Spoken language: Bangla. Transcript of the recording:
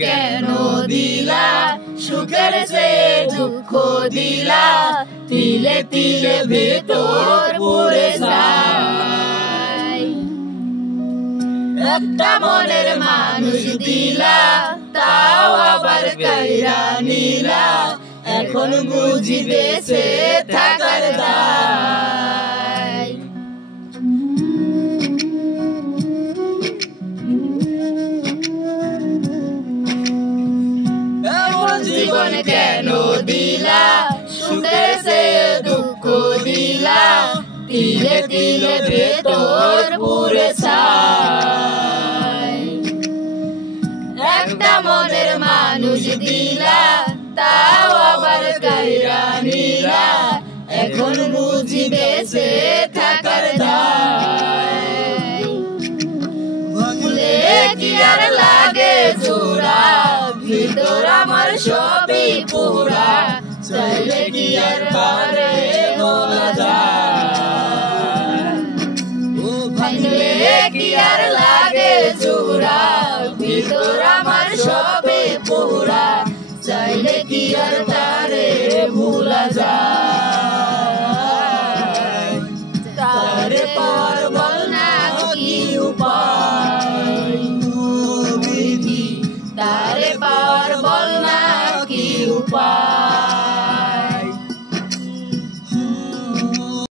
কেন দিলা সুখের সে দুঃখ দিলা তিলে তিলে ভেতর পুরে যায় একটা মনের মানুষ দিলা তাও আবার কাইরা নিলা এখন বুঝি বেঁচে থাকার দায় জীবন কেন দিলা সুখের সে দুঃখ দিলা তিলে তিলে ভেতর পুরে ছাই একটা মনের মানুষ দিলা তাও আবার কাইরা নিলা এখন বুঝি বেঁচে থাকার দায় ভুলে কি আর লাগে জোড়া ভিতর আমার সবই পুরা চাইলে কি আর পারে বলা যায় ভাঙলে কি আর